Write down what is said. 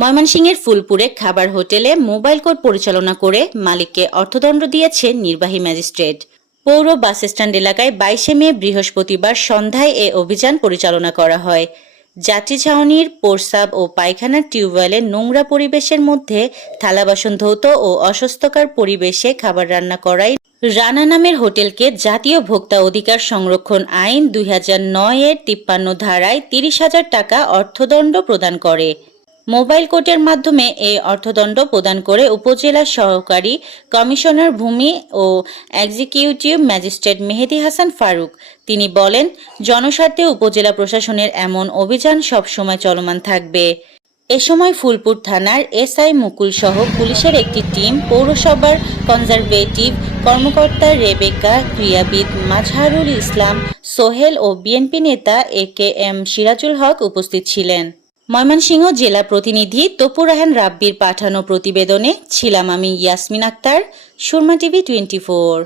ময়মনসিংহের ফুলপুরে খাবার হোটেলে মোবাইল কোর্ট পরিচালনা করে মালিককে অর্থদণ্ড দিয়েছে নির্বাহী ম্যাজিস্ট্রেট। পৌর বাস স্ট্যান্ড এলাকায় 22 মে বৃহস্পতিবার সন্ধ্যায় এ অভিযান পরিচালনা করা হয়। যাত্রী ছাউনির প্রস্রাব ও পায়খানার টিউবওয়েলে নোংরা পরিবেশের মধ্যে থালা বাসন ধৌত ও অস্বাস্থ্যকর পরিবেশে খাবার রান্না করায় রানা নামের হোটেলকে জাতীয় ভোক্তা অধিকার সংরক্ষণ আইন 2009 এর 53 ধারায় 30,000 টাকা অর্থদণ্ড প্রদান করে। মোবাইল কোর্টের মাধ্যমে এই অর্থদণ্ড প্রদান করে উপজেলা সহকারী কমিশনার ভূমি ও এক্সিকিউটিভ ম্যাজিস্ট্রেট মেহেদী হাসান ফারুক। তিনি বলেন, জনস্বার্থে উপজেলা প্রশাসনের এমন অভিযান সবসময় চলমান থাকবে। এ সময় ফুলপুর থানার এসআই মুকুল সহ পুলিশের একটি টিম, পৌরসভার কনজারভেটিভ কর্মকর্তা রেবেকা, ক্রীড়াবিদ মাজহারুল ইসলাম সোহেল ও বিএনপি নেতা AKM সিরাজুল হক উপস্থিত ছিলেন। ময়মনসিংহ জেলা প্রতিনিধি তপু রায়হান রাব্বির পাঠানো প্রতিবেদনে ছিলাম আমি ইয়াসমিন আক্তার, সুরমা টিভি 24।